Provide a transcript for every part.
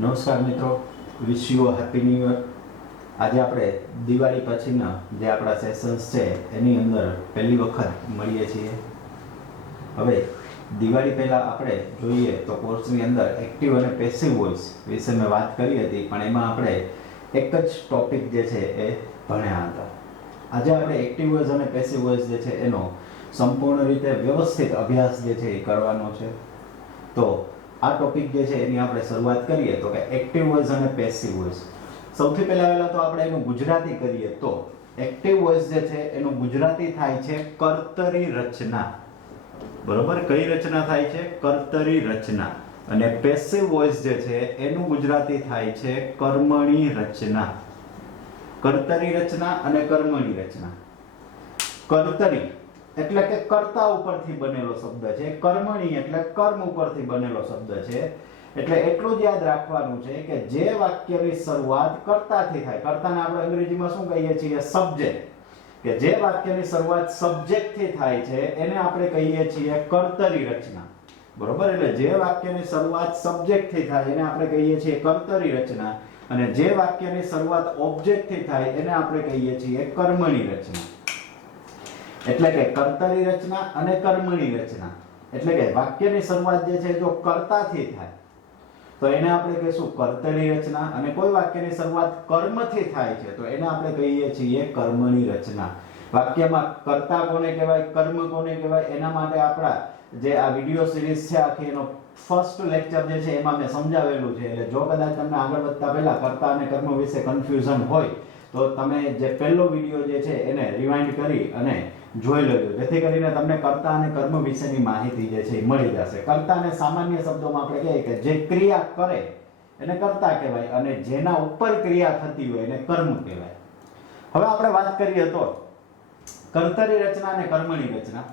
નમસ્કાર મિત્રો, wish you happy new year. આજે આપણે દિવાળી પછીના જે આપણા સેશન્સ છે એની અંદર પહેલી વખત મળીએ છીએ. હવે દિવાળી પહેલાં આપણે જોઈએ તો કોર્સની અંદર એક્ટિવ અને પેસિવ વોઇસ વિશે મેં વાત કરી હતી, પણ એમાં આપણે એક જ ટોપિક જે છે એ ભણ્યા હતા. આજે આપણે એક્ટિવ વોઇસ અને પેસિવ વોઇસ જે છે એનો સંપૂર્ણ રીતે વ્યવસ્થિત અભ્યાસ જે છે એ કરવાનો છે. તો આ ટોપિક જે છે એની આપણે શરૂઆત કરીએ તો કે એક્ટિવ વોઇસ અને પેસિવ વોઇસ. સૌથી પહેલા તો આપણે એનું ગુજરાતી કરીએ તો એક્ટિવ વોઇસ જે છે એનું ગુજરાતી થાય છે કર્તરી રચના. બરોબર, કઈ રચના થાય છે? કર્તરી રચના. અને પેસિવ વોઇસ જે છે એનું ગુજરાતી થાય છે કર્મણી રચના. કર્તરી રચના અને કર્મણી રચના. કર્તરી એટલે કે કર્તા ઉપરથી બનેલો શબ્દ છે, કર્મણી એટલે કર્મ ઉપરથી બનેલો શબ્દ છે. એટલે એટલું જ યાદ રાખવાનું છે કે જે વાક્યની શરૂઆત કર્તાથી થાય, કર્તાને આપણે અંગ્રેજીમાં શું કહીએ છીએ? સબ્જેક્ટ. કે જે વાક્યની શરૂઆત સબ્જેક્ટ થી થાય છે એને આપણે કહીએ છીએ કર્તરી રચના. બરોબર, એટલે જે વાક્યની શરૂઆત સબ્જેક્ટ થી થાય એને આપણે કહીએ છીએ કર્તરી રચના, અને જે વાક્યની શરૂઆત ઓબ્જેક્ટ થી થાય એને આપણે કહીએ છીએ કર્મણી રચના. એટલે કે કર્તરી રચના અને કર્મણી રચના. એટલે કે વાક્યની શરૂઆત જે છે જો કર્તાથી થાય તો એને આપણે કહીશું કર્તરી રચના, અને કોઈ વાક્યની શરૂઆત કર્મથી થાય છે તો એને આપણે કહીએ છીએ કર્મણી રચના. વાક્યમાં કર્તા કોને કહેવાય, કર્મ કોને કહેવાય, એના માટે આપણા જે આ વિડિયો સિરીઝ છે આખી એનો ફર્સ્ટ લેક્ચર જે છે એમાં મેં સમજાવેલું છે. એટલે જો કદાચ તમને આગળ વધતા પહેલા કર્તા અને કર્મ વિશે કન્ફ્યુઝન હોય તો તમે જે પહેલો વિડિયો જે છે એને રિવાઇન્ડ કરી અને જોઈ લેજો, જેથી કરીને તમને કર્તા અને કર્મ વિશેની માહિતી જે છે એ મળી જશે. કર્તાને સામાન્ય શબ્દોમાં આપણે કહીએ કે જે ક્રિયા કરે એને કર્તા કહેવાય, અને જેના ઉપર ક્રિયા થતી હોય એને કર્મ કહેવાય. હવે આપણે વાત કરીએ તો કર્તરી રચના અને કર્મણી રચના.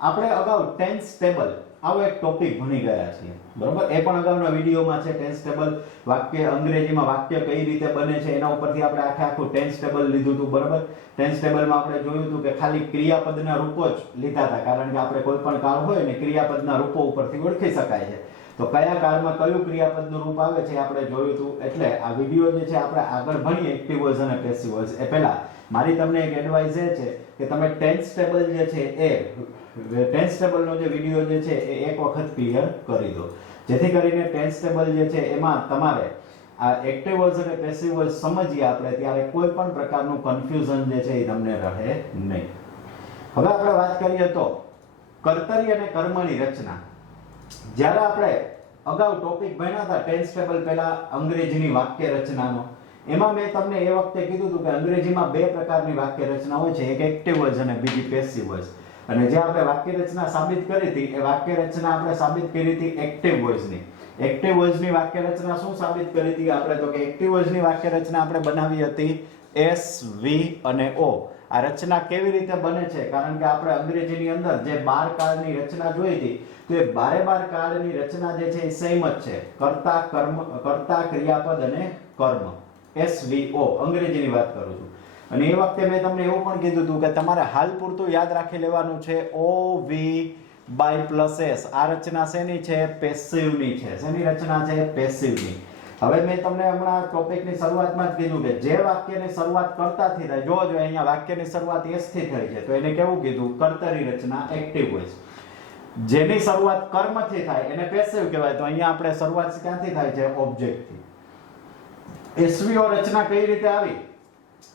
આપણે અગાઉ ટેન્સ ટેબલ આવો એક ટોપિક ભણી ગયા છીએ, બરોબર. એ પણ અગાઉના વિડીયોમાં છે. ટેન્સ ટેબલ, વાક્ય અંગ્રેજીમાં વાક્ય કઈ રીતે બને છે એના ઉપરથી આપણે આખું ટેન્સ ટેબલ લીધું હતું, બરોબર. ટેન્સ ટેબલમાં આપણે જોયું હતું કે ખાલી ક્રિયાપદના રૂપો જ લીધા હતા, કારણ કે આપણે કોઈ પણ કાળ હોય ને ક્રિયાપદના રૂપો ઉપરથી ઓળખી શકાય છે. તો કયા કાળમાં કયું ક્રિયાપદનું રૂપ આવે છે આપણે જોયું હતું. એટલે આ વિડીયો જે છે આપણે આગળ ભણીએ એક્ટિવ વોઇસ અને પેસિવ વોઇસ એ પહેલા મારી તમને એક એડવાઇસ એ છે કે તમે ટેન્સ ટેબલ જે છે એ ટેન્સ ટેબલનો જે વિડીયો જે છે એ એક વખત ક્લિયર કરી દો, જેથી કરીને ટેન્સ ટેબલ જે છે એમાં તમારે આ એક્ટિવ વોઇસ અને પેસિવ વોઇસ સમજીએ આપણે ત્યારે કોઈ પણ પ્રકારનું કન્ફ્યુઝન જે છે એ તમને રહે નહીં. હવે આપણે વાત કરીએ તો કર્તરી અને કર્મણી રચના. જ્યારે આપણે અગાઉ ટોપિક ભણ્યા હતા ટેન્સ ટેબલ પહેલા અંગ્રેજીની વાક્ય રચનાનો, એમાં મેં તમને એ વખતે કીધું હતું કે અંગ્રેજીમાં બે પ્રકારની વાક્ય રચના હોય છે, એક એક્ટિવ વોઇસ અને બીજી પેસિવ વોઇસ. અને જે આપણે વાક્ય રચના સાબિત કરી હતી એ વાક્ય રચના આપણે સાબિત કરી હતી એક્ટિવ વોઇસની. એક્ટિવ વોઇસની વાક્ય રચના શું સાબિત કરી હતી આપણે? તો કે એક્ટિવ વોઇસની વાક્ય રચના આપણે બનાવી હતી એસ, વી અને ઓ. આ રચના કેવી રીતે બને છે? કારણ કે આપણે અંગ્રેજીની અંદર જે 12 કાળની રચના જોઈ હતી તો એ 12 કાળની રચના જે છે એ સેમ જ છે. કર્તા, કર્મ, કર્તા, ક્રિયાપદ અને કર્મ. એસ, વી, ઓ અંગ્રેજીની વાત કરું છું. અને એ વખતે મેં તમને એવું પણ કીધું હતું કે તમારે હાલ પૂરતું યાદ રાખી લેવાનું છે ઓ, વી બાય પ્લસ એસ. આ રચના શેની છે? પેસિવની છે. શેની રચના છે? પેસિવની. હવે મેં તમને હમણાં ટોપિકની શરૂઆતમાં જ કીધું કે જે વાક્યની શરૂઆત કર્તાથી થાય, જો અહીંયા વાક્યની શરૂઆત એસ થી થઈ છે તો એને કેવું કીધું? કર્તરી રચના, એક્ટિવ વોઇસ. જેની શરૂઆત કર્મથી થાય એને પેસિવ કહેવાય. તો અહીંયા આપણે શરૂઆત ક્યાંથી થાય છે? ઓબ્જેક્ટથી. એસવીઓ રચના કઈ રીતે આવી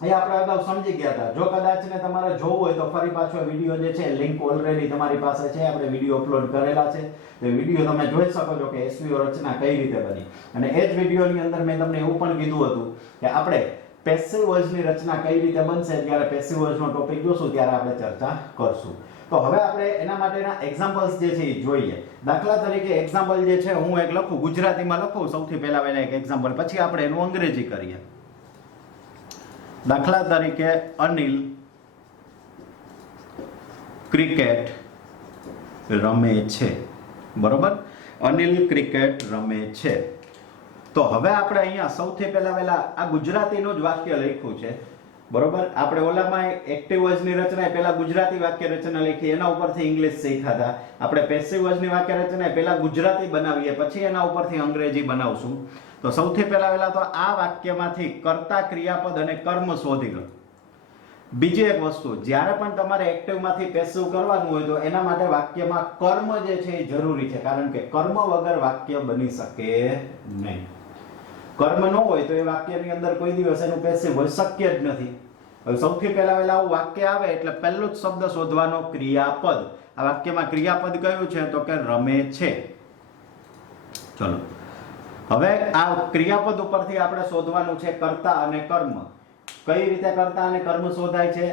એ આપણે અગાઉ સમજી ગયા હતા. જો કદાચ ને તમારે જોવું હોય તો ફરી પાછો વિડીયો જે છે લિંક ઓલરેડી તમારી પાસે છે, આપણે વિડીયો અપલોડ કરેલા છે. તો વિડીયો તમે જોઈ શકો છો કે એસવીઓ રચના કઈ રીતે બની. અને એ જ વિડીયોની અંદર મેં તમને એવું પણ કીધું હતું કે આપણે પેસિવ વોઇસની રચના કઈ રીતે બનશે, જ્યારે પેસિવ વોઇસનો ટોપિક જોશું ત્યારે આપણે ચર્ચા કરશું. તો હવે આપણે એના માટેના એક્ઝામ્પલ્સ જે છે એ જોઈએ. દાખલા તરીકે એક્ઝામ્પલ જે છે હું એક લખું, ગુજરાતીમાં લખું સૌથી પહેલા એક એક્ઝામ્પલ, પછી આપણે એનું અંગ્રેજી કરીએ. દાખલા તરીકે અનિલ ક્રિકેટ રમે છે. બરોબર, અનિલ ક્રિકેટ રમે છે. તો હવે આપણે અહીંયા સૌથી પહેલા આ ગુજરાતીનું જ વાક્ય લખ્યું છે, બરોબર. આપણે ઓલામાં એક્ટિવ વોઇસની રચના પહેલા ગુજરાતી વાક્ય રચના લખી, એના ઉપરથી ઇંગ્લિશ શીખ્યા હતા. આપણે પેસિવ વોઇસની વાક્ય રચના પહેલા ગુજરાતી બનાવીએ, પછી એના ઉપરથી અંગ્રેજી બનાવશું. તો સૌથી પહેલા તો આ વાક્યમાંથી કર્તા, ક્રિયાપદ અને કર્મ શોધી લો. બીજી એક વસ્તુ, જ્યારે પણ તમારે એક્ટિવમાંથી પેસિવ કરવાનું હોય તો એના માટે વાક્યમાં કર્મ જે છે એ જરૂરી છે, કારણ કે કર્મ વગર વાક્ય બની શકે નહીં. કર્મ ન હોય તો એ વાક્યની અંદર કોઈ દિવસ એનું પેસિવ હોય શક્ય જ નથી. હવે સૌથી પહેલા આવું વાક્ય આવે એટલે પહેલું જ શબ્દ શોધવાનો ક્રિયાપદ. આ વાક્યમાં ક્રિયાપદ કયું છે તો કે રમે છે. ચલો હવે આ ક્રિયાપદ ઉપરથી આપણે શોધવાનું છે કર્તા અને કર્મ. કઈ રીતે કર્તા અને કર્મ શોધાય છે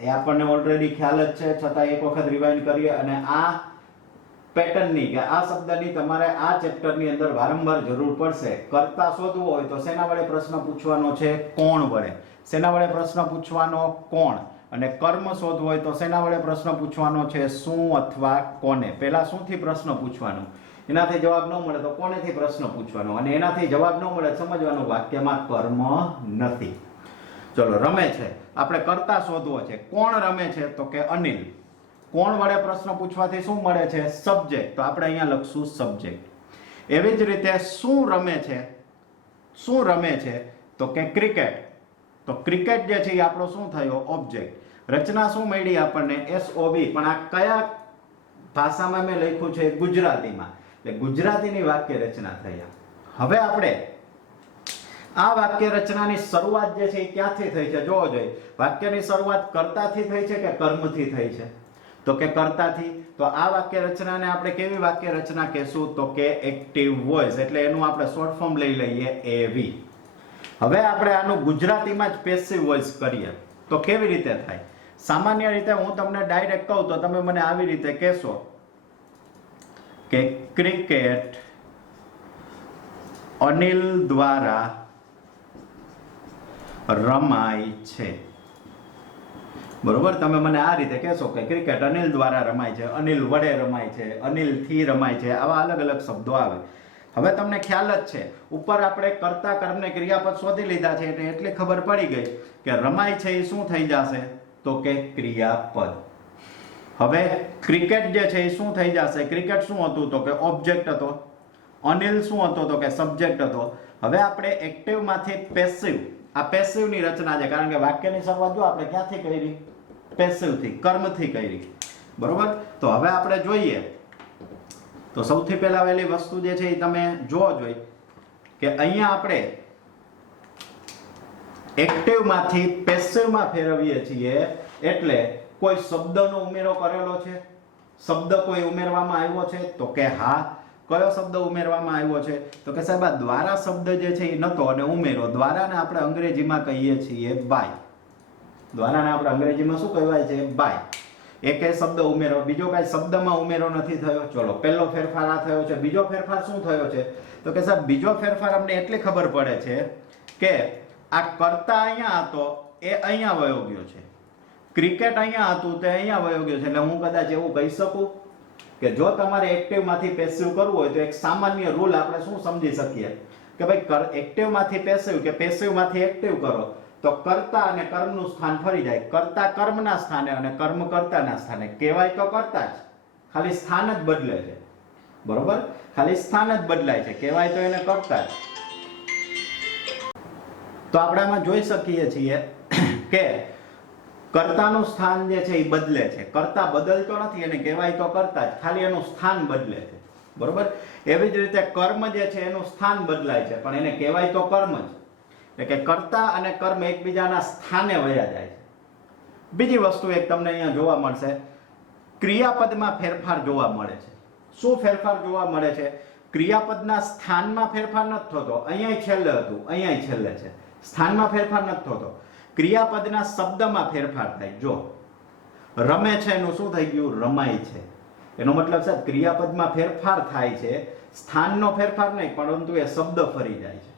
એ આપણને ઓલરેડી ખ્યાલ જ છે, છતાં એક વખત રિવાઇન્ડ કરીએ. અને આ પેટર્નની કે આ શબ્દની તમારે આ ચેપ્ટરની અંદર વારંવાર જરૂર પડશે. કર્તા શોધવો હોય તો શેના વડે પ્રશ્ન પૂછવાનો છે? કોણ વડે. શેના વડે પ્રશ્ન પૂછવાનો? કોણ. અને કર્મ શોધવો હોય તો શેના વડે પ્રશ્ન પૂછવાનો છે? શું અથવા કોને. પહેલા શુંથી પ્રશ્ન પૂછવાનો, એનાથી જવાબ ન મળે તો કોનેથી પ્રશ્ન પૂછવાનો, અને એનાથી જવાબ ન મળે સમજવાનું વાક્યમાં કર્મ નથી. ચલો રમે છે, આપણે કર્તા શોધવો છે. કોણ રમે છે તો કે અનિલ. કોણ વડે પ્રશ્ન પૂછવાથી શું મળે છે? સબ્જેક્ટ. તો આપણે અહીંયા લખશું સબ્જેક્ટ. એવી જ રીતે શું રમે છે? શું રમે છે તો કે ક્રિકેટ. તો ક્રિકેટ જે છે એ આપણો શું થયો? ઓબ્જેક્ટ. રચના શું મળી આપણને? SOV. પણ આ કયા ભાષામાં મેં લખ્યું છે? ગુજરાતીમાં. એટલે ગુજરાતીની વાક્ય રચના થઈ. હવે આપણે આ વાક્ય રચનાની શરૂઆત જે છે એ ક્યાંથી થઈ છે જોવો જોઈએ. વાક્યની શરૂઆત કર્તાથી થઈ છે કે કર્મથી થઈ છે? તો કે કર્તાથી. તો આ વાક્ય રચનાને આપણે કેવી વાક્ય રચના કહેશું તો કે એક્ટિવ વોઇસ. એટલે એનું આપણે શોર્ટ ફોર્મ લઈ લઈએ AV. હવે આપણે આનું ગુજરાતીમાં જ પેસિવ વોઇસ કરીએ તો કેવી રીતે થાય? સામાન્ય રીતે હું તમને ડાયરેક્ટ કહું તો તમે મને આવી રીતે કહેશો કે ક્રિકેટ અનિલ દ્વારા રમાય છે. બરોબર, તમે મને આ રીતે કહેશો કે ક્રિકેટ અનિલ દ્વારા રમાય છે, અનિલ વડે રમાય છે, અનિલ થી રમાય છે, આવા અલગ અલગ શબ્દો આવે. હવે તમને ખ્યાલ જ છે, ઉપર આપણે કર્તા કર્મને ક્રિયાપદ શોધી લીધા છે એટલે એટલી ખબર પડી ગઈ કે રમાય છે એ શું થઈ જશે તો કે ક્રિયાપદ. હવે ક્રિકેટ જે છે એ શું થઈ જશે? ક્રિકેટ શું હતું તો કે ઓબ્જેક્ટ હતો. અનિલ શું હતો તો કે સબ્જેક્ટ હતો. હવે આપણે એક્ટિવ માંથી પેસિવ, આ પેસિવ ની રચના છે, કારણ કે વાક્યની શરૂઆત જો આપણે ક્યાંથી કરી? પેસિવ થી, કર્મથી કરી. બરોબર, તો હવે આપણે જોઈએ તો સૌથી પહેલા વહેલી વસ્તુ જે છે એ તમે જોવો જોઈએ કે અહીંયા આપણે એક્ટિવ માંથી પેસિવ માં ફેરવીએ છીએ એટલે કોઈ શબ્દનો ઉમેરો કરેલો છે? શબ્દ કોઈ ઉમેરવામાં આવ્યો છે તો કે હા. કયો શબ્દ ઉમેરવામાં આવ્યો છે તો કે સાહેબ આ દ્વારા શબ્દ જે છે એ નતો અને ઉમેરો. દ્વારાને આપણે અંગ્રેજીમાં કહીએ છીએ બાય. દ્વારાને આપણે અંગ્રેજીમાં શું કહેવાય છે? બાય. એકે શબ્દ ઉમેરો, બીજો કઈ શબ્દમાં ઉમેરો નથી થયો. ચલો પહેલો ફેરફાર આ થયો છે. બીજો ફેરફાર શું થયો છે તો કે સાહેબ બીજો ફેરફાર અમને એટલી ખબર પડે છે કે આ કર્તા અહીંયા હતો એ અહીંયા વયો ગયો છે, ક્રિકેટ અહીંયા હતું તે અહીંયા વયો ગયો છે. એટલે હું કદાચ એવું કહી શકું કે જો તમારે એક્ટિવ માંથી પેસિવ કરવું હોય તો એક સામાન્ય રૂલ આપણે શું સમજી શકીએ કે ભાઈ એક્ટિવ માંથી પેસિવ કે પેસિવ માંથી એક્ટિવ કરો તો કર્તા અને કર્મનું સ્થાન ફરી જાય. કર્તા કર્મના સ્થાને અને કર્મ કર્તાના સ્થાને. કહેવાય તો કર્તા જ, ખાલી સ્થાન જ બદલે છે. બરોબર, ખાલી સ્થાન જ બદલાય છે. કહેવાય તો એને કર્તા જ. તો આપણે આમાં જોઈ શકીએ છીએ કે કર્તાનું સ્થાન જે છે એ બદલે છે. કર્તા બદલતો નથી અને કહેવાય તો કર્તા જ, ખાલી એનું સ્થાન બદલે છે. બરોબર, એવી જ રીતે કર્મ જે છે એનું સ્થાન બદલાય છે પણ એને કહેવાય તો કર્મ જ. એટલે કે કર્તા અને કર્મ એકબીજાના સ્થાને વયા જાય છે. બીજી વસ્તુ એક તમને અહીંયા જોવા મળશે, ક્રિયાપદમાં ફેરફાર જોવા મળે છે. શું ફેરફાર જોવા મળે છે? ક્રિયાપદના સ્થાનમાં ફેરફાર નથી થતો. અહીંયા છેલ્લે હતું, અહીંયા છેલ્લે છે. સ્થાનમાં ફેરફાર નથી થતો. ક્રિયાપદના શબ્દમાં ફેરફાર થાય. જો રમે છે એનું શું થઈ ગયું? રમાય છે. એનો મતલબ સાહેબ ક્રિયાપદમાં ફેરફાર થાય છે, સ્થાનનો ફેરફાર નહીં, પરંતુ એ શબ્દ ફરી જાય છે.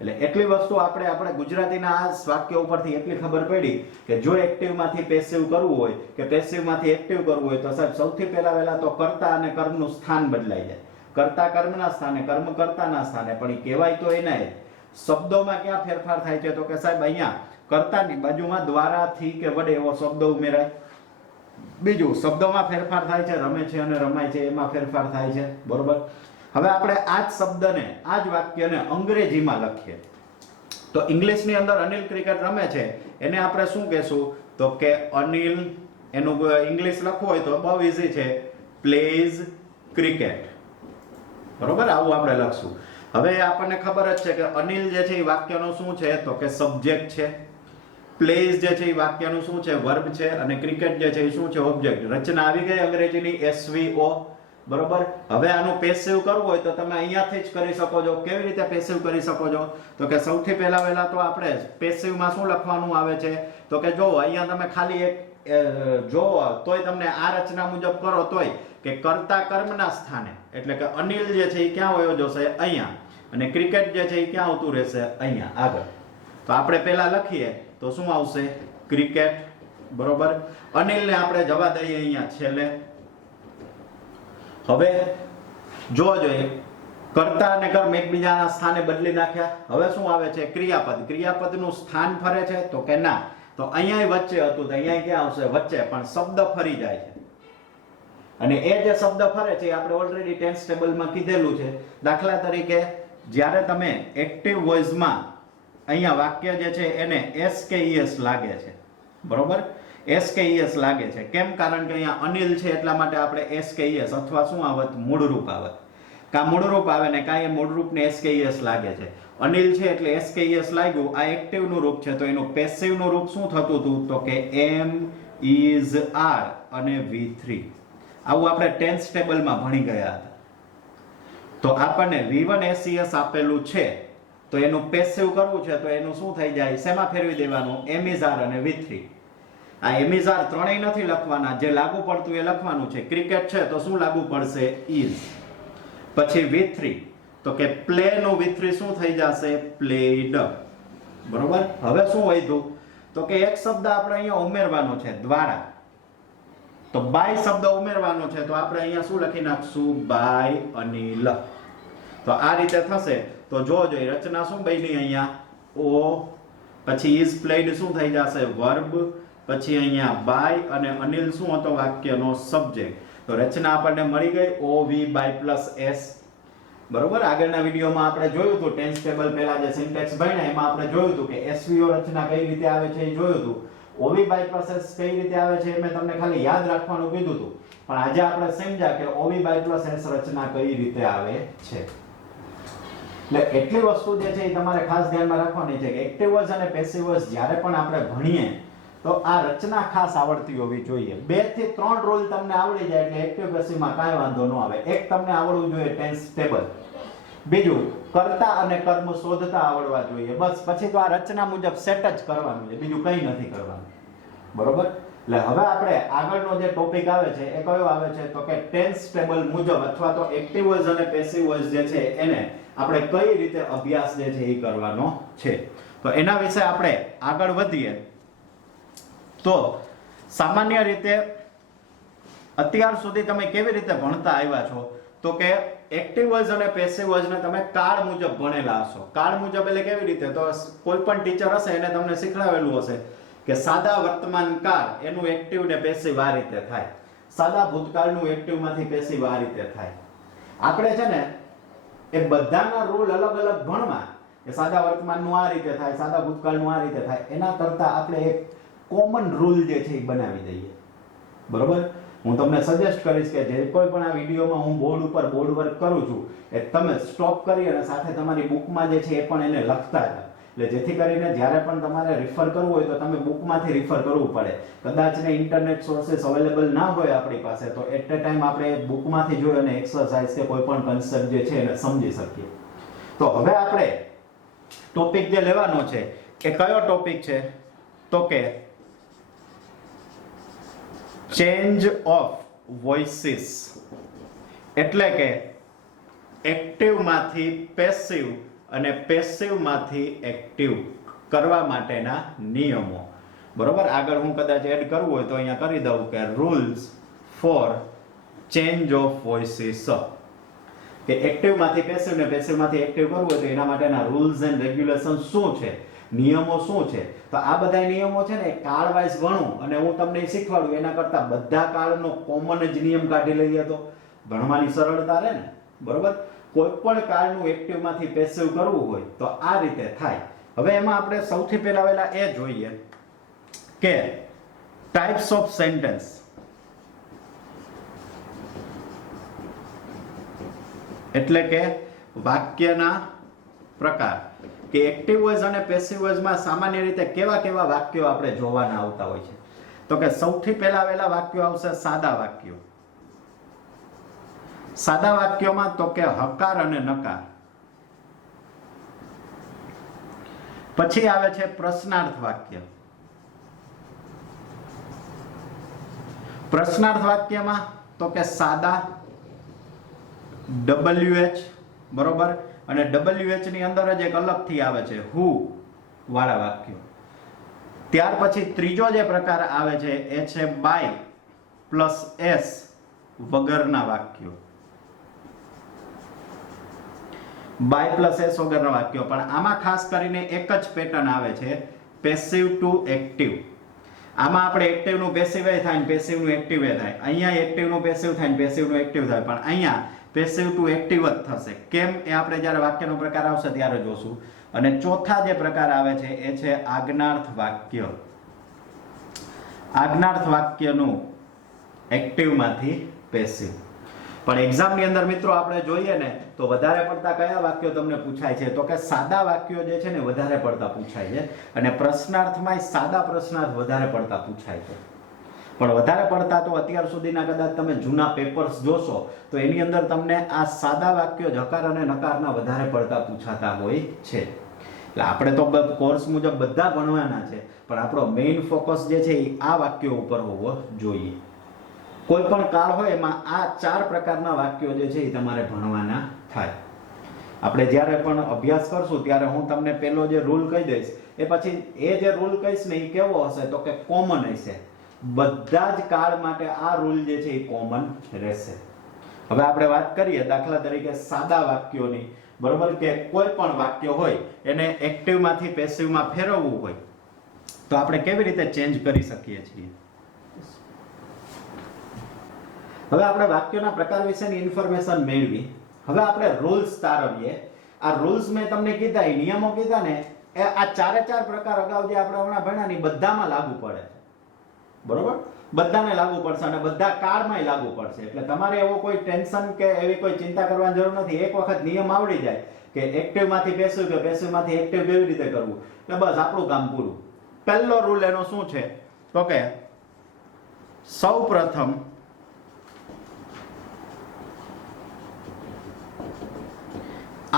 એટલે એટલી વસ્તુ આપણે ગુજરાતીના આ વાક્ય ઉપરથી એટલી ખબર પડી કે જો એક્ટિવ માંથી પેસિવ કરવું હોય કે પેસિવ માંથી એક્ટિવ કરવું હોય તો સાહેબ સૌથી પહેલા તો કર્તા અને કર્મનું સ્થાન બદલાઈ જાય. કર્તા કર્મના સ્થાને, કર્મ કર્તાના સ્થાને. પણ એ કહેવાય તો એના જ. શબ્દોમાં ક્યાં ફેરફાર થાય છે તો કે સાહેબ અહીંયા કર્તાની બાજુમાં દ્વારાથી કે વડે એવો શબ્દ ઉમેરાય. બીજું શબ્દોમાં ફેરફાર થાય છે, રમે છે અને રમાય છે એમાં ફેરફાર થાય છે. બરોબર, હવે આપણે આ જ શબ્દને આ જ વાક્યને અંગ્રેજીમાં લખીએ તો ઇંગ્લિશની અંદર અનિલ ક્રિકેટ રમે છે એને આપણે શું કહેશું તો કે અનિલ, એનું ઇંગ્લિશ લખવું હોય તો બહુ ઈઝી છે, પ્લેઝ ક્રિકેટ. બરોબર, આવું આપણે લખશું. હવે આપણને ખબર જ છે કે અનિલ જે છે એ વાક્યનો શું છે તો કે સબ્જેક્ટ છે, પ્લેઝ જે છે એ વાક્યનું શું છે વર્બ છે, અને ક્રિકેટ જે છે એ શું છે ઓબ્જેક્ટ. રચના આવી ગઈ અંગ્રેજીની SVO. બરોબર. હવે આનું પેસિવ કરવું હોય તો તમે અહીંયાથી જ કરી શકો છો. કેવી રીતે પેસિવ કરી શકો છો તો કે સૌથી પહેલા તો આપણે પેસિવમાં શું લખવાનું આવે છે તો કે જો અહીંયા તમે ખાલી એક જો તોય તમને આ રચના મુજબ કરો તોય કે કર્તા કર્મના સ્થાને એટલે કે અનિલ જે છે એ ક્યાં વયો જશે અહીંયા, અને ક્રિકેટ જે છે એ ક્યાં આવતું રહેશે અહીંયા આગળ. તો આપણે પહેલા લખીએ તો શું આવશે ક્રિકેટ. બરોબર. અનિલને આપણે જવા દઈએ અહીંયા છેલ્લે. હવે જોવો જોઈએ કર્તા અને કર્મ એકબીજાના સ્થાને બદલી નાખ્યા. હવે શું આવે છે ક્રિયાપદ. ક્રિયાપદનું સ્થાન ફરે છે તો કે ના, તો અહીંયા વચ્ચે હતું તો અહીંયા ક્યાં આવશે વચ્ચે, પણ શબ્દ ફરી જાય છે. અને એ જે શબ્દ ફરે છે આપણે ઓલરેડી ટેન્સ ટેબલમાં કીધેલું છે. દાખલા તરીકે જ્યારે તમે એક્ટિવ વોઇસમાં અહીંયા વાક્ય જે છે એને SKES લાગે છે. બરોબર, SKES લાગે છે. કેમ? કારણ કે અહીંયા અનિલ છે એટલા માટે આપણે SKES અથવા શું આવત મૂળરૂપ આવત. કા મૂળરૂપ આવે ને કાંઈ મૂળરૂપને SKES લાગે છે. અનિલ છે એટલે SKES લાગ્યું. આ એક્ટિવ નું રૂપ છે તો એનું પેસિવ નું રૂપ શું થતું હતું તો કે am, is, are અને V3. આવું આપણે ટેન્સ ટેબલમાં ભણી ગયા હતા. તો આપણને V1 SES આપેલું છે તો એનું પેસિવ કરવું છે તો એનું શું થઈ જાય, શેમાં ફેરવી દેવાનું, am, is, are અને V3. આ am, is, are ત્રણેય નથી લખવાના, જે લાગુ પડતું એ લખવાનું છે. ક્રિકેટ છે તો શું લાગુ પડશે is. પછી V3 તો કે પ્લે નું V3 શું થઈ જશે પ્લેડ. બરોબર. હવે શું વધ્યું તો કે એક શબ્દ આપણે અહીંયા ઉમેરવાનો છે દ્વારા, તો બાય શબ્દ ઉમેરવાનો છે તો આપણે અહીંયા શું લખી નાખશું બાય અનિલ. તો આ રીતે થશે. તો જોજો રચના શું બની અહીંયા ઓ, પછી is played શું થઈ જશે વર્બ, પછી અહીંયા બાય અને અનિલ શું હતો વાક્યનો સબ્જેક્ટ. તો રચના આપણને મળી ગઈ OV by plus S. બરોબર. આગળના વિડીયોમાં આપણે જોયું હતું ટેન્સ ટેબલ પહેલા જે સિન્ટેક્સ ભણ્યા એમાં આપણે જોયું હતું કે SVO રચના કઈ રીતે આવે છે એ જોયું હતું. OV by plus S કઈ રીતે આવે છે મેં તમને ખાલી યાદ રાખવાનું કીધું હતું, પણ આજે આપણે સમજ્યા કે OV by plus S રચના કઈ રીતે આવે છે. એટલે એટલી વસ્તુ જે છે એ તમારે ખાસ ધ્યાનમાં રાખવાની છે કે એક્ટિવ વોઇસ અને પેસિવ વોઇસ જ્યારે પણ આપણે ભણીએ તો આ રચના ખાસ આવડતી હોવી જોઈએ. 2 થી 3 રૂલ તમને આવડી જાય એટલે એક્ટિવ પેસિવમાં કાંઈ વાંધો ન આવે. એક તમને આવડવું જોઈએ ટેન્સ ટેબલ, બીજું કર્તા અને કર્મ શોધતા આવડવા જોઈએ. બસ પછી તો આ રચના મુજબ સેટ જ કરવાનું છે, બીજું કંઈ નથી કરવાનું. બરોબર. એટલે હવે આપણે આગળનો જે ટોપિક આવે છે એ કયો આવે છે તો કે ટેન્સ ટેબલ મુજબ અથવા તો એક્ટિવ વોઇસ અને પેસિવ વોઇસ જે છે એને આપણે કઈ રીતે અભ્યાસ જે છે એ કરવાનો છે. તો એના વિશે આપણે આગળ વધીએ. તો સામાન્ય રીતે અત્યાર સુધી તમે કેવી રીતે ભણતા આવ્યા છો તો કે એક્ટિવ વોઇસ અને પેસિવ વોઇસને તમે કાળ મુજબ ભણેલા હશો. કાળ મુજબ એટલે કેવી રીતે, તો કોઈ પણ ટીચર હશે એને તમને શીખડાવેલું હશે કે સાદા વર્તમાન કાળ એનું એક્ટિવ ને પેસિવ આ રીતે થાય, સાદા ભૂતકાળનું એક્ટિવ માંથી પેસિવ આ રીતે થાય. આપણે છે ને એ બધાના રૂલ અલગ અલગ ભણવા કે સાદા વર્તમાનનું આ રીતે થાય, સાદા ભૂતકાળનું આ રીતે થાય, એના કરતા આપણે એક કોમન રૂલ જે છે એ બનાવી દઈએ. બરોબર. હું તમને સજેસ્ટ કરીશ કે જે કોઈ પણ આ વિડીયોમાં હું બોર્ડ ઉપર બોર્ડ વર્ક કરું છું એ તમે સ્ટોપ કરી અને સાથે તમારી બુકમાં જે છે એ પણ એને લખતા જાઓ. એટલે જેથી કરીને જ્યારે પણ તમારે રિફર કરવું હોય તો તમે બુકમાંથી રિફર કરવું પડે. કદાચ ને ઇન્ટરનેટ સોર્सेस અવેલેબલ ના હોય આપણી પાસે તો એટ એ ટાઈમ આપણે બુકમાંથી જોઈ અને એક્સરસાઇઝ કે કોઈ પણ કન્સેપ્ટ જે છે એને સમજી શકીએ. તો હવે આપણે ટોપિક જે લેવાનો છે એ કયો ટોપિક છે તો કે ચેન્જ ઓફ વોઇસીસ, એટલે કે એક્ટિવ માંથી પેસિવ અને પેસિવ માંથી એક્ટિવ કરવા માટેના નિયમો. બરોબર. આગળ હું કદાચ એડ કરવું હોય તો અહીંયા કરી દઉં કે rules four change of voices. કે એક્ટિવ માંથી પેસિવ ને પેસિવ માંથી એક્ટિવ કરવું હોય તો એના માટેના રૂલ્સ એન્ડ રેગ્યુલેશન શું છે, નિયમો શું છે. તો આ બધા નિયમો છે ને કાળ વાઇઝ ભણું અને હું તમને શીખવાડું એના કરતા બધા કાળનો કોમન જ નિયમ કાઢી લઈએ તો ભણવાની સરળતા રહે ને. બરોબર. કોઈ પણ કાળનું એક્ટિવમાંથી પેસિવ કરવું હોય તો આ રીતે થાય. હવે એમાં આપણે સૌથી પહેલા એ જોઈએ કે ટાઈપ્સ ઓફ સેન્ટેન્સ. એટલે કે વાક્યના પ્રકાર, કે એક્ટિવ વોઇસ અને પેસિવ વોઇસમાં સામાન્ય રીતે કેવા કેવા વાક્યો આપણે જોવાના આવતા હોય છે. તો કે સૌથી પહેલા વાક્યો આવશે સાદા વાક્યો. સાદા વાક્યોમાં તો કે હકાર અને નકાર. પછી આવે છે પ્રશ્નાર્થ વાક્ય. પ્રશ્નાર્થ વાક્યમાં તો કે સાદા WH, બરોબર, અને WH ની અંદર જ એક અલગથી આવે છે who વાળા વાક્યો. ત્યાર પછી ત્રીજો જે પ્રકાર આવે છે એ છે by પ્લસ s વગરના વાક્યો. by પ્લસ s વગરના વાક્યો, પણ આમાં ખાસ કરીને એક જ પેટર્ન આવે છે પેસિવ ટુ એક્ટિવ. આમાં આપણે એક્ટિવ નું પેસિવ એ થાય ને પેસિવ નું એક્ટિવ એ થાય. અહીંયા એક્ટિવ નું પેસિવ થાય ને પેસિવ નું એક્ટિવ થાય, પણ અહીંયા પેસિવ ટુ એક્ટિવ જ થશે. કેમ એ આપણે જ્યારે વાક્યનો પ્રકાર આવશે ત્યારે જોશું. અને ચોથા જે પ્રકાર આવે છે એ છે આજ્ઞાર્થ વાક્ય. આજ્ઞાર્થ વાક્યનું એક્ટિવમાંથી પેસિવ. પણ એક્ઝામની અંદર મિત્રો આપણે જોઈએ ને તો વધારે પડતા કયા વાક્યો તમને પૂછાય છે? તો કે સાદા વાક્યો જે છે ને વધારે પડતા પૂછાય છે, અને પ્રશ્નાર્થમાં સાદા પ્રશ્નાર્થ વધારે પડતા પૂછાય છે. પણ વધારે પડતા તો અત્યાર સુધીના કદાચ તમે જૂના પેપર્સ જોશો તો એની અંદર તમને આ સાદા વાક્યો જકાર અને નકારના વધારે પડતા પૂછાતા હોય છે. એટલે આપણે તો કોર્સ મુજબ બધા ભણવાના છે, પણ આપણો મેઇન ફોકસ જે છે એ આ વાક્યો ઉપર હોવો જોઈએ. કોઈ પણ કાળ હોય એમાં આ 4 પ્રકારના વાક્યો જે છે એ તમારે ભણવાના થાય. આપણે જ્યારે પણ અભ્યાસ કરશું ત્યારે હું તમને પહેલો જે રૂલ કહી દઈશ, એ પછી એ જે રૂલ કહીશ ને એ કેવો હશે? તો કે કોમન હશે. બધા જ કાળ માટે આ રૂલ જે છે એ કોમન રહેશે. હવે આપણે વાત કરીએ દાખલા તરીકે સાદા વાક્યોની, બરોબર, કે કોઈ પણ વાક્ય હોય એને એક્ટિવમાંથી પેસિવમાં ફેરવવું હોય તો આપણે કેવી રીતે ચેન્જ કરી શકીએ છીએ? હવે આપણે વાક્યોના પ્રકાર વિશેની ઇન્ફોર્મેશન મેળવી. હવે આપણે રૂલ્સ તારવીએ. આ રૂલ્સ મેં તમને કીધા, એ નિયમો કીધા ને, એ આ 4 પ્રકાર અગાઉ જે આપણે હમણાં ભણ્યા ને બધામાં લાગુ પડે છે. બરોબર, બધાને લાગુ પડશે અને બધા કાળમાંય લાગુ પડશે. એટલે તમારે એવો કોઈ ટેન્શન કે એવી કોઈ ચિંતા કરવાની જરૂર નથી. એક વખત નિયમ આવડી જાય કે એક્ટિવમાંથી પેસિવ કે પેસિવમાંથી એક્ટિવ કેવી રીતે કરવું, એટલે બસ આપણું કામ પૂરું. પહેલો રૂલ એનો શું છે? તો કે સૌપ્રથમ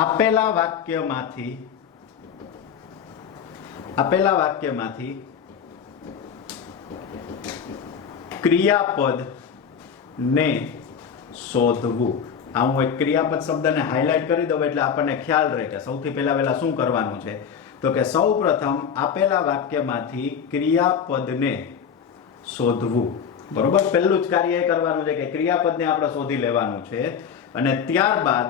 આપેલા વાક્યમાંથી ક્રિયાપદ ને શોધવું. આ હું એક ક્રિયાપદ શબ્દને હાઇલાઇટ કરી દઉં એટલે આપણને ખ્યાલ રહે કે સૌથી પહેલા શું કરવાનું છે. તો કે સૌપ્રથમ આપેલા વાક્યમાંથી ક્રિયાપદને શોધવું. બરોબર, પહેલું જ કાર્ય એ કરવાનું છે કે ક્રિયાપદને આપણે શોધી લેવાનું છે, અને ત્યારબાદ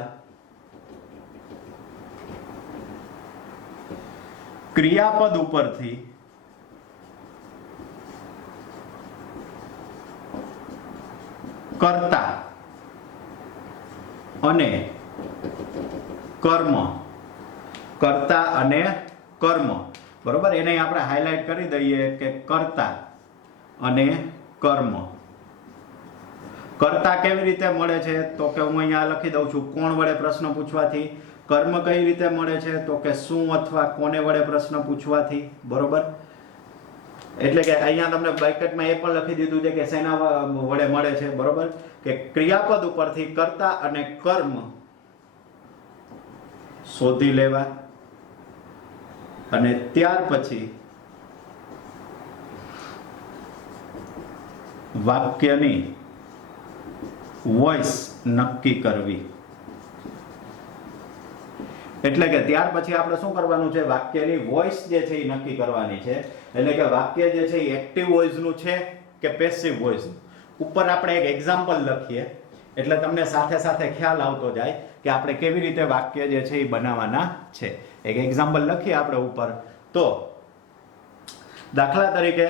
ક્રિયાપદ ઉપરથી કર્તા અને કર્મ, કર્તા અને કર્મ, બરોબર, એને આપણે હાઇલાઇટ કરી દઈએ કે કર્તા અને કર્મ. કર્તા કેવી રીતે મળે છે? તો કે હું અહીંયા લખી દઉં છું કોણ વડે પ્રશ્ન પૂછવાથી. કર્મ કઈ રીતે મળે છે? તો કે શું અથવા કોને વડે પ્રશ્ન પૂછવાથી. બરોબર, એટલે કે અહીંયા તમને બ્રેકેટમાં એ પણ લખી દીધું છે કે શેના વડે મળે છે. બરોબર, કે ક્રિયાપદ ઉપરથી કર્તા અને કર્મ શોધી લેવા, અને ત્યાર પછી વાક્યની વોઇસ નક્કી કરવી. એટલે કે ત્યાર પછી આપણે શું કરવાનું છે? વાક્યની વોઇસ જે છે એ નક્કી કરવાની છે. એટલે કે વાક્ય જે છે એ એક્ટિવ વોઇસ નું છે કે પેસિવ વોઇસ. ઉપર આપણે એક એક્ઝામ્પલ લખીએ એટલે તમને સાથે સાથે ખ્યાલ આવતો જાય કે આપણે કેવી રીતે વાક્ય જે છે એ બનાવવાના છે. એક એક્ઝામ્પલ લખીએ આપણે ઉપર. તો દાખલા તરીકે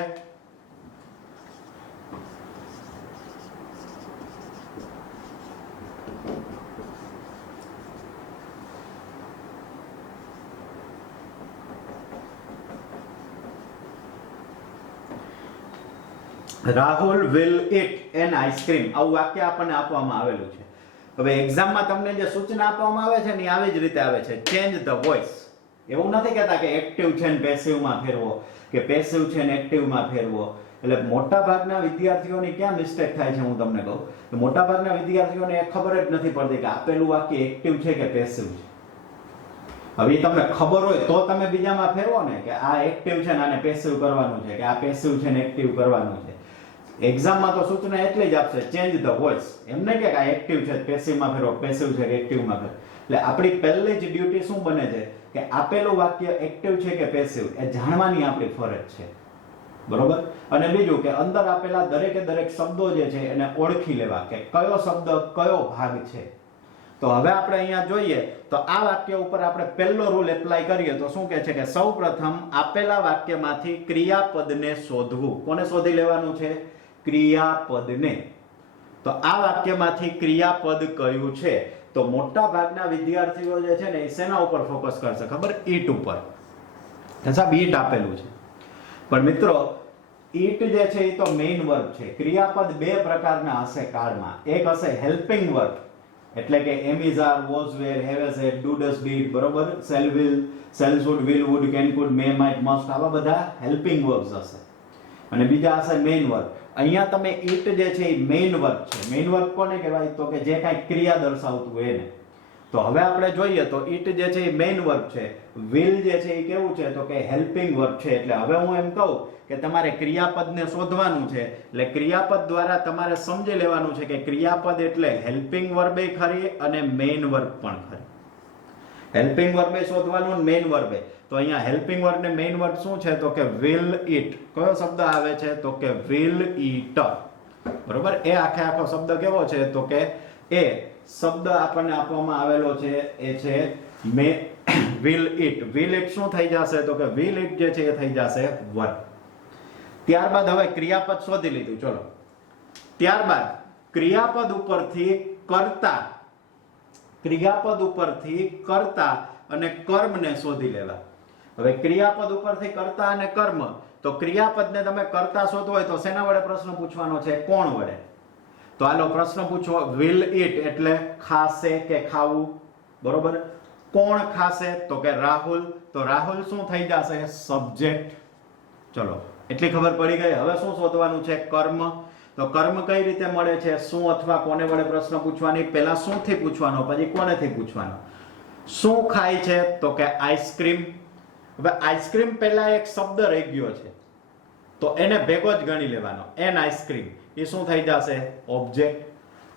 Rahul will eat an ice cream, આવું વાક્ય આપણને આપવામાં આવેલું છે. હવે એક્ઝામમાં તમને જે સૂચના આપવામાં આવે છે ને આવી જ રીતે આવે છે, ચેન્જ ધ વોઇસ. એવું નથી કહેતા કે એક્ટિવ છે ને પેસિવમાં ફેરવો કે પેસિવ છે ને એક્ટિવમાં ફેરવો. એટલે મોટા ભાગના વિદ્યાર્થીઓની ક્યાં મિસ્ટેક થાય છે હું તમને કહું કે મોટા ભાગના વિદ્યાર્થીઓને એ ખબર જ નથી પડતી કે આપેલું વાક્ય એક્ટિવ છે કે પેસિવ છે. હવે તમને ખબર હોય તો તમે બીજામાં ફેરવો ને કે આ એક્ટિવ છે ને આને પેસિવ કરવાનું છે કે આ પેસિવ છે ને એક્ટિવ કરવાનું છે. એક્ઝામમાં તો સૂચના એટલી જ આપશે, ચેન્જ ધ વોઇસ. એમ નહીં કે આ એક્ટિવ છે પેસિવમાં ફેરવો, પેસિવ છે કે એક્ટિવમાં ફેરવો. એટલે આપણી પહેલી જ ડ્યુટી શું બને છે કે આપેલું વાક્ય એક્ટિવ છે કે પેસિવ એ જાણવાની આપણી ફરજ છે. બરોબર. અને બીજું કે અંદર આપેલા દરેકે દરેક શબ્દો જે છે એને ઓળખી લેવા કે કયો શબ્દ કયો ભાગ છે. તો હવે આપણે અહીંયા જોઈએ તો આ વાક્ય ઉપર આપણે પહેલો રૂલ એપ્લાય કરીએ તો શું કહે છે કે સૌપ્રથમ આપેલા વાક્યમાંથી ક્રિયાપદને શોધવું. કોને શોધી લેવાનું છે? ક્રિયાપદને. તો આ વાક્યમાંથી ક્રિયાપદ કયું છે? તો મોટા ભાગના વિદ્યાર્થીઓ જે છે ને એ શેના ઉપર ફોકસ કરશે ખબર? ઈટ ઉપર. સાહેબ ઈટ આપેલું છે, પણ મિત્રો ઈટ જે છે એ તો મેઇન વર્બ છે. ક્રિયાપદ બે પ્રકારના હશે કાળમાં. એક હશે હેલ્પિંગ વર્બ, એટલે કે am is are, was were, have has had, do does did, બરોબર, shall will, shall should, will would, can could, may might, must, આવા બધા હેલ્પિંગ વર્બ્સ હશે. અને બીજા હશે મેઇન વર્બ. અહીંયા તમે ઈટ જે છે એ મેઇન વર્બ છે. મેઇન વર્બ કોને કહેવાય? તો કે જે કાંઈ ક્રિયા દર્શાવતું હોય એને. તો હવે આપણે જોઈએ તો ઈટ જે છે એ મેઇન વર્બ છે. વિલ જે છે એ કેવું છે? તો કે હેલ્પિંગ વર્બ છે. એટલે હવે હું એમ કહું કે તમારે ક્રિયાપદને શોધવાનું છે. એટલે ક્રિયાપદ દ્વારા તમારે સમજી લેવાનું છે કે ક્રિયાપદ એટલે હેલ્પિંગ વર્બ એ ખરી અને મેઇન વર્બ પણ ખરી. હેલ્પિંગ વર્બ એ શોધવાનું, મેઇન વર્બ એ. તો અહીંયા હેલ્પિંગ વર્બ ને મેઇન વર્બ શું છે? તો કે વિલ ઇટ. કયો શબ્દ આવે છે? તો કે વિલ ઇટ. બરોબર. એ આખો શબ્દ કેવો છે? તો કે એ શબ્દ આપણને આપવામાં આવેલો છે એ છે મે વિલ ઇટ. વિલ ઇટ શું થઈ જશે? તો કે વિલ ઇટ જે છે એ થઈ જશે વર્બ. ત્યારબાદ હવે ક્રિયાપદ શોધી લીધું. ચલો ત્યારબાદ ક્રિયાપદ ઉપરથી કર્તા, ક્રિયાપદ ઉપરથી કર્તા અને કર્મને શોધી લેવા. હવે ક્રિયાપદ ઉપરથી કર્તા અને કર્મ. તો ક્રિયાપદને તમે કર્તા શોધવો હોય તો શેના વડે પ્રશ્ન પૂછવાનો છે? કોણ વડે. તો હાલો પ્રશ્ન પૂછો. વિલ ઇટ એટલે ખાશે કે ખાવું, બરોબર. કોણ ખાશે? તો કે રાહુલ. તો રાહુલ શું થઈ જશે? સબ્જેક્ટ. ચલો એટલી ખબર પડી ગઈ. હવે શું શોધવાનું છે? કર્મ. તો કર્મ કઈ રીતે મળે છે? શું અથવા કોને વડે પ્રશ્ન પૂછવાની? પહેલા શું થી પૂછવાનો, પછી કોનેથી પૂછવાનો. શું ખાય છે? તો કે આઈસ્ક્રીમ. હવે આઈસ્ક્રીમ પહેલા એક શબ્દ રહી ગયો છે તો એને ભેગો જ ગણી લેવાનો. એન આઈસ્ક્રીમ એ શું થઈ જશે? ઓબ્જેક્ટ.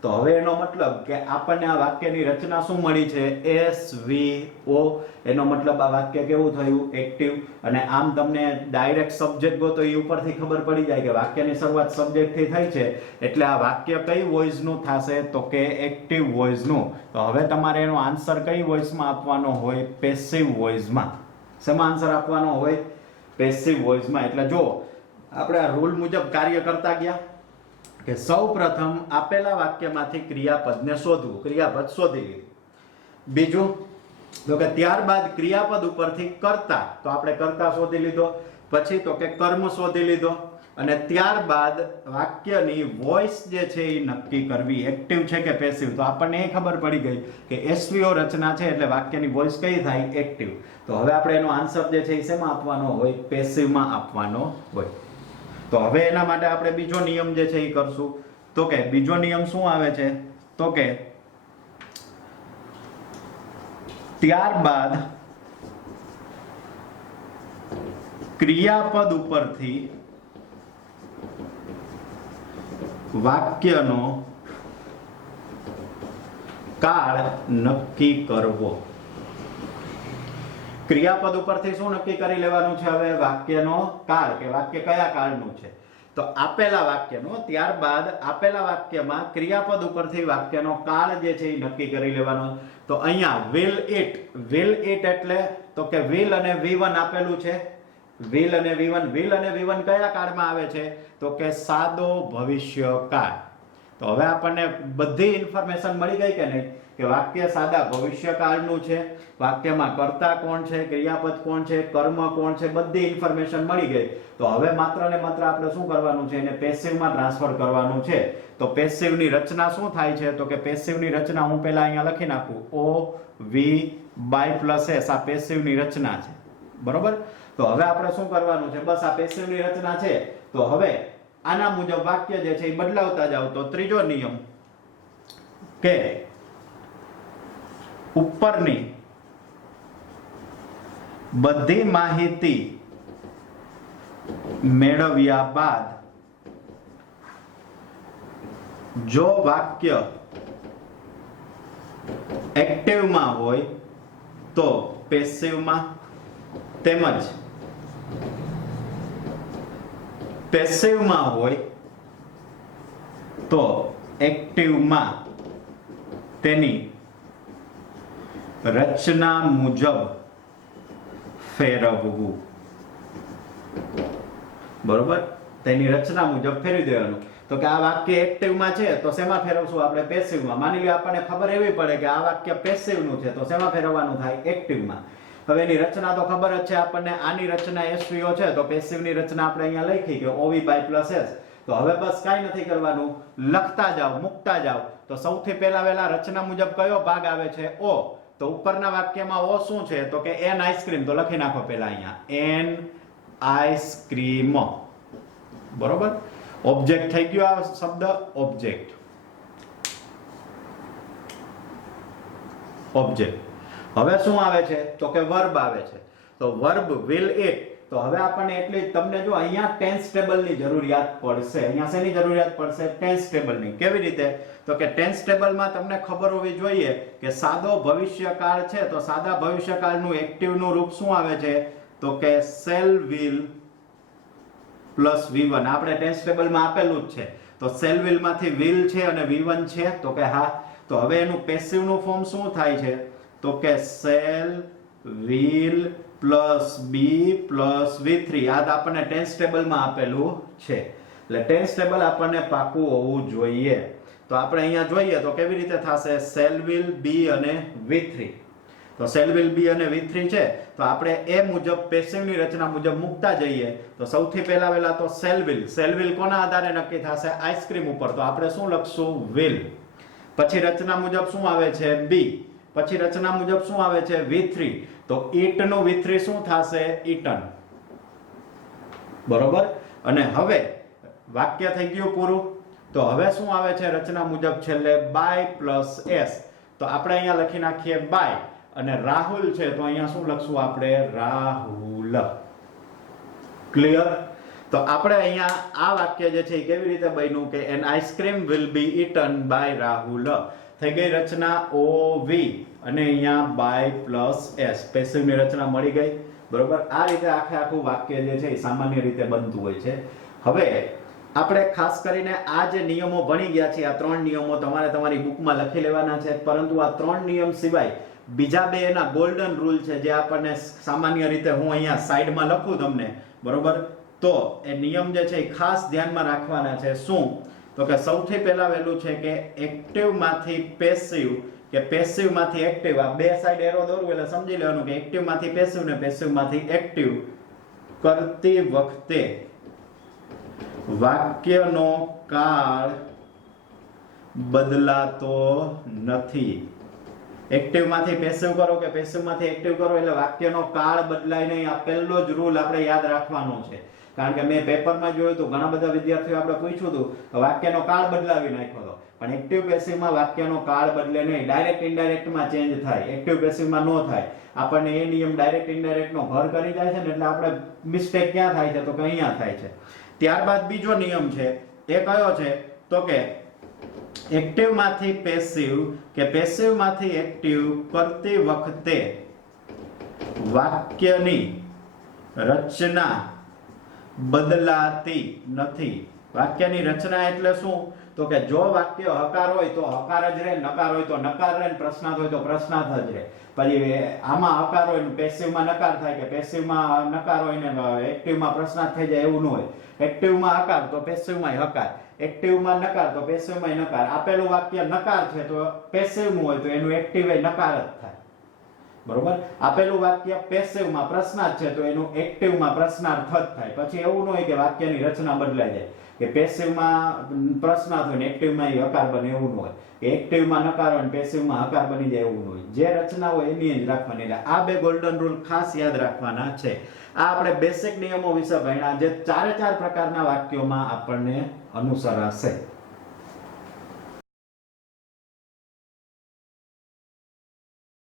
તો હવે એનો મતલબ કે આપણને આ વાક્યની રચના શું મળી છે? એસ વી ઓ. એનો મતલબ આ વાક્ય કેવું થયું? એક્ટિવ. અને આમ તમને ડાયરેક્ટ સબ્જેક્ટ ગો તો એ ઉપરથી ખબર પડી જાય કે વાક્યની શરૂઆત સબ્જેક્ટ થી થઈ છે એટલે આ વાક્ય કઈ વોઇસ નું થશે? તો કે એક્ટિવ વોઇસ નું. તો હવે તમારે એનો આન્સર કઈ વોઇસમાં આપવાનો હોય? પેસિવ વોઇસમાં. શેમાં આન્સર આપવાનો હોય? પેસિવ વોઇસમાં. એટલે જો આપણે આ રૂલ મુજબ કાર્ય કરતા ગયા કે સૌપ્રથમ આપેલા વાક્યમાંથી ક્રિયાપદને શોધવું. ક્રિયાપદ શોધી લીધું. બીજું તો કે ત્યારબાદ ક્રિયાપદ ઉપરથી કર્તા. તો આપણે કર્તા શોધી લીધો. પછી તો કે કર્મ શોધી લીધો. અને ત્યારબાદ વાક્યની વોઇસ જે છે એ નક્કી કરવી, એક્ટિવ છે કે પેસિવ. તો આપણને એ ખબર પડી ગઈ કે એસવીઓ રચના છે એટલે વાક્યની વોઇસ કઈ થાય? એક્ટિવ. તો હવે આપણે એનો આન્સર જે છે એ શેમાં આપવાનો હોય? પેસિવમાં આપવાનો હોય. તો હવે એના માટે આપણે બીજો નિયમ જે છે એ કરશું. તો કે બીજો નિયમ શું આવે છે? તો કે ત્યારબાદ ક્રિયાપદ ઉપરથી વાક્યનો કાળ નક્કી કરવો. ક્રિયાપદ ઉપરથી શું નક્કી કરી લેવાનું છે? હવે વાક્યનો કાળ, કે વાક્ય કયા કાળનું છે. તો આપેલા વાક્યનો. ત્યારબાદ આપેલા વાક્યમાં ક્રિયાપદ ઉપરથી વાક્યનો કાળ જે છે એ નક્કી કરી લેવાનો. તો અહીંયા વિલ ઇટ. વિલ ઇટ એટલે તો કે વિલ અને V1 આપેલું છે. વિલ અને V1. વિલ અને V1 કયા કાળમાં આવે છે? તો કે સાદો ભવિષ્ય કાળ. તો હવે આપણને બધી ઇન્ફોર્મેશન મળી ગઈ કે નહીં, કે વાક્ય સાદા ભવિષ્યકાળનું છે, વાક્યમાં કર્તા કોણ છે, ક્રિયાપદ કોણ છે, કર્મ કોણ છે, બધી ઇન્ફોર્મેશન મળી ગઈ. તો હવે માત્ર ને માત્ર આપણે શું કરવાનું છે, એને પેસિવમાં ટ્રાન્સફર કરવાનું છે. તો પેસિવની રચના શું થાય છે, તો કે પેસિવની રચના હું પહેલા અહીંયા લખી નાખું, ઓ વી બાય પ્લસ એસ, આ પેસિવની રચના છે. બરોબર. તો હવે આપણે શું કરવાનું છે, બસ આ પેસિવની રચના છે. તો હવે આના મુજબ વાક્ય જે છે એ બદલાવતા જાવ. તો ત્રીજો નિયમ કે ઉપરની બધી માહિતી મેળવ્યા બાદ જો વાક્ય એક્ટિવમાં હોય તો પેસિવમાં, તેમજ પેસિવમાં હોય તો એક્ટિવમાં તેની રચના મુજબ ફેરવવું. બરોબર. તેની રચના મુજબ ફેરવી દેવાનું. તો કે આ વાક્ય એક્ટિવમાં છે તો શેમાં ફેરવશું આપણે, પેસિવમાં. માની લો આપણને ખબર એવી પડે કે આ વાક્ય પેસિવનું છે તો શેમાં ફેરવવાનું થાય, એક્ટિવમાં. હવે એની રચના તો ખબર જ છે આપણને, આની રચના SVO છે તો પેસિવની રચના આપણે અહીંયા લખી કે OV બાય પ્લસ S. તો હવે બસ કાંઈ નથી કરવાનું, લખતા જાવ, મૂકતા જાવ. તો સૌથી પહેલા રચના મુજબ કયો ભાગ આવે છે, O. તો ઉપરના વાક્યમાં O શું છે, તો કે એન આઈસ્ક્રીમ. તો લખી નાખો પહેલા અહીંયા, એન આઈસ્ક્રીમ. બરોબર. ઓબ્જેક્ટ થઈ ગયો આ શબ્દ, ઓબ્જેક્ટ. ઓબ્જેક્ટ. હવે શું આવે છે, તો કે વર્બ આવે છે. તો વર્બ will it. તો હવે આપણને એટલી તમને જો અહીંયા ટેન્સ ટેબલની જરૂરિયાત પડશે. અહીંયા શેની જરૂરિયાત પડશે, ટેન્સ ટેબલની. કેવી રીતે, તો કે ટેન્સ ટેબલમાં તમને ખબર હોવી જોઈએ કે સાદો ભવિષ્યકાળ છે તો સાદા ભવિષ્યકાળનું એક્ટિવનું રૂપ શું આવે છે, તો કે shall will પ્લસ V1. આપણે ટેન્સ ટેબલમાં આપેલું જ છે. તો shall will માંથી will છે અને V1 છે, તો કે હા. તો હવે એનું પેસિવનું ફોર્મ શું થાય છે, તો કે shall will plus B plus V3. આ આપણને ટેન્સ ટેબલમાં આપેલું છે. એટલે ટેન્સ ટેબલ આપણને પાકું હોવું જોઈએ. તો આપણે અહીંયા જોઈએ તો કેવી રીતે થશે, shall will be અને V3. તો shall will be અને V3 છે તો આપણે એ મુજબ પેસિવની રચના મુજબ મૂકતા જઈએ. તો સૌથી પહેલા તો shall will કોના આધારે નક્કી થશે, આઈસ્ક્રીમ ઉપર. તો આપણે શું લખશું, will. પછી રચના મુજબ શું આવે છે, B. પછી રચના મુજબ શું આવે છે, V3. તો eat નું V3 શું થશે, eaten. બરોબર. અને હવે વાક્ય થઈ ગયું પૂરું. તો હવે શું આવે છે રચના મુજબ છેલ્લે, by પ્લસ S. તો આપણે અહીંયા લખી નાખીએ by. અને રાહુલ છે તો અહીંયા શું લખશું આપણે, રાહુલ. ક્લિયર. તો આપણે અહીંયા આ વાક્ય જે છે એ કેવી રીતે બન્યું કે an ice cream will be eaten by Rahul. થઈ ગઈ રચના OV અને અહીંયા by પ્લસ S. પેસિવની રચના મળી ગઈ. બરોબર. આ રીતે આખું વાક્ય જે છે એ સામાન્ય રીતે બનતું હોય છે. હવે આપણે ખાસ કરીને આ જે નિયમો ભણી ગયા છે, આ 3 નિયમો તમારે તમારી બુકમાં લખી લેવાના છે. પરંતુ આ 3 નિયમ સિવાય બીજા બે એના ગોલ્ડન રૂલ છે જે આપણને સામાન્ય રીતે હું અહીંયા સાઈડમાં લખું તમને. બરોબર. તો એ નિયમ જે છે એ ખાસ ધ્યાનમાં રાખવાના છે. શું, તો કે સૌથી પહેલા વહેલું છે કે એક્ટિવ માંથી પેસિવ કે પેસિવ માંથી એક્ટિવ. આ બે સાઈડ એરો દોરવું એટલે સમજી લેવાનું કે એક્ટિવ માંથી પેસિવ ને પેસિવ માંથી એક્ટિવ કરતી વખતે વાક્યનો કાળ બદલાતો નથી. એક્ટિવ માંથી પેસિવ કરો કે પેસિવ માંથી એક્ટિવ કરો એટલે વાક્યનો કાળ બદલાય નહીં. આ પહેલો જ રૂલ આપણે યાદ રાખવાનો છે. કારણ કે મેં પેપરમાં જોયું હતું, ઘણા બધા વિદ્યાર્થીઓ આપણે પૂછ્યું હતું કે વાક્યનો કાળ બદલાવી નાખ્યો હતો. પણ એક્ટિવ પેસિવમાં વાક્યનો કાળ બદલે નહીં, ડાયરેક્ટ ઇનડાયરેક્ટમાં ચેન્જ થાય. એક્ટિવ પેસિવમાં નો થાય. આપણને એ નિયમ ડાયરેક્ટ ઇનડાયરેક્ટનો ઘર કરી જાય છે ને એટલે આપણે મિસ્ટેક ક્યાં થાય છે, તો કે અહીંયા થાય છે. ત્યારબાદ બીજો નિયમ છે એ કયો છે, તો કે એક્ટિવ માંથી પેસિવ કે પેસિવ માંથી એક્ટિવ કરતી વખતે વાક્યની રચના બદલાતી નથી. વાક્યની રચના એટલે શું? તો કે જો વાક્ય હકાર હોય તો હકાર જ રહે, નકાર હોય તો નકાર રહે, પ્રશ્નાર્થ હોય તો પ્રશ્નાર્થ જ રહે. પછી આમાં હકાર હોય ને પેસિવમાં નકાર થાય, કે પેસિવમાં નકાર હોય ને એક્ટિવમાં પ્રશ્નાર્થ થઈ જાય, એવું ન હોય. એક્ટિવમાં હકાર તો પેસિવમાં હકાર, એક્ટિવમાં નકાર તો પેસિવમાં નકાર. આપેલું વાક્ય નકાર છે તો પેસિવનું હોય તો એનું એક્ટિવ નકાર જ થાય. બરોબર? આપેલું વાક્ય પેસિવમાં પ્રશ્નાર્થ છે તો એનું એક્ટિવમાં પ્રશ્નાર્થ જ થાય. પછી એવું ન હોય કે વાક્યની રચના બદલાઈ જાય, કે પેસિવમાં પ્રશ્નાર્થ હોય ને એક્ટિવમાં હકાર બને, એવું ન હોય. કે એક્ટિવમાં નકાર હોય ને પેસિવમાં હકાર બની જાય, એવું ન હોય. જે રચના હોય એની જ રાખવાની. એટલે આ બે ગોલ્ડન રૂલ ખાસ યાદ રાખવાના છે. આ આપણે બેસિક નિયમો વિશે ભણ્યા, જે ચારે ચાર પ્રકારના વાક્યોમાં આપણને અનુસરાશે.